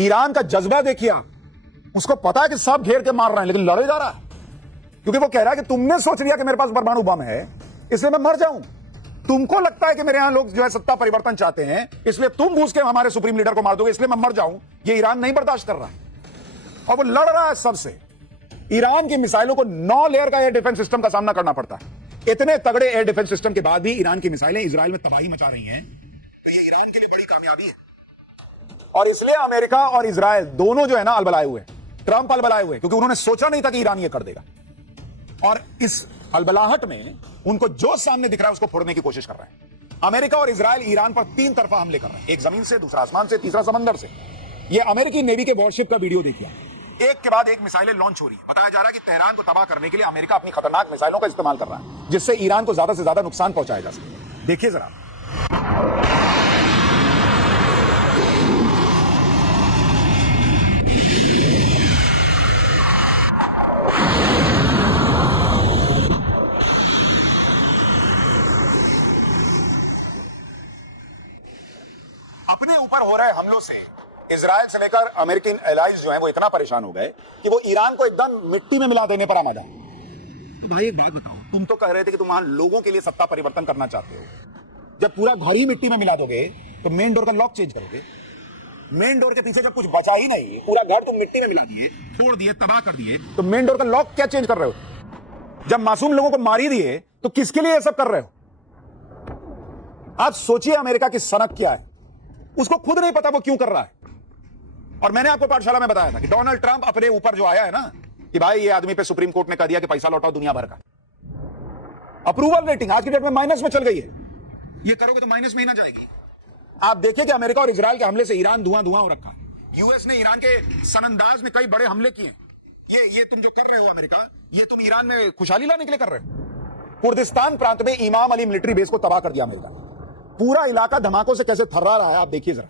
Iran का जज्बा देखिए आप, उसको पता है कि सब घेर के मार रहे हैं लेकिन लड़े जा रहा है, क्योंकि वो कह रहा है कि तुमने सोच लिया कि मेरे पास परमाणु बम है इसलिए मैं मर जाऊं। तुमको लगता है कि मेरे यहां लोग जो है सत्ता परिवर्तन चाहते हैं, इसलिए तुम घुस के हमारे सुप्रीम लीडर को मार दोगे, इसलिए मैं मर जाऊं। ये ईरान नहीं बर्दाश्त कर रहा है और वो लड़ रहा है सबसे। ईरान की मिसाइलों को 9 लेयर का एयर डिफेंस सिस्टम का सामना करना पड़ता है। इतने तगड़े एयर डिफेंस सिस्टम के बाद भी ईरान की मिसाइलें इजराइल में तबाही मचा रही हैं। ये ईरान के लिए बड़ी कामयाबी है और इसलिए अमेरिका और इजराइल दोनों जो है ना अलबलाए हुए, ट्रंप अलबलाए हुए, क्योंकि उन्होंने सोचा नहीं था कि ईरान ये कर देगा। और इस अलबलाहट में उनको जो सामने दिख रहा है उसको फोड़ने की कोशिश कर रहे हैं। अमेरिका और इजराइल ईरान पर 3 तरफा हमले कर रहे हैं, एक जमीन से, दूसरा आसमान से, तीसरा समंदर से। ये अमेरिकी नेवी के वॉरशिप का वीडियो देखिए, एक के बाद एक मिसाइलें लॉन्च हो रही है। बताया जा रहा है कि तेहरान को तबाह करने के लिए अमेरिका अपनी खतरनाक मिसाइलों का इस्तेमाल कर रहा है, जिससे ईरान को ज्यादा से ज्यादा नुकसान पहुंचाया जा सके। देखिए जरा, अपने ऊपर हो रहे हमलों से इजराइल से लेकर अमेरिकन एलाइज जो हैं वो इतना परेशान हो गए कि वो ईरान को एकदम मिट्टी में मिला देने पर आमादा। तो भाई एक बात बताओ, तुम तो कह रहे थे कि तुम वहां लोगों के लिए सत्ता परिवर्तन करना चाहते हो। जब पूरा घर ही मिट्टी में मिला दोगे तो मेन डोर का लॉक चेंज करोगे। मेन डोर के पीछे जब कुछ बचा ही नहीं, पूरा घर तुम मिट्टी में मिला दिए, फोड़ दिए, तबाह कर दिए, तो मेन डोर का लॉक क्या चेंज कर रहे हो? जब मासूम लोगों को मार ही दिए तो किसके लिए ये सब कर रहे हो? आप सोचिए अमेरिका की सनक क्या है, उसको खुद नहीं पता वो क्यों कर रहा है। और मैंने आपको पाठशाला में बताया था कि डोनाल्ड ट्रंप अपने ऊपर जो आया है ना कि भाई ये आदमी पे सुप्रीम कोर्ट ने कह दिया कि पैसा लौटाओ दुनिया भर का, अप्रूवल रेटिंग आज की डेट में माइनस में चल गई है। ये करोगे तो माइनस में ही ना जाएगी। आप देखिए कि अमेरिका और इजराइल के हमले से ईरान धुआं धुआं हो रखा। यूएस ने ईरान के सनंदाज में कई बड़े हमले किए। ये तुम जो कर रहे हो अमेरिका, ये तुम ईरान में खुशहाली लाने के लिए कर रहे हो। कुर्दिस्तान प्रांत में इमाम अली मिलिट्री बेस को तबाह कर दिया अमेरिका। पूरा इलाका धमाकों से कैसे थर्रा रहा है आप देखिए जरा।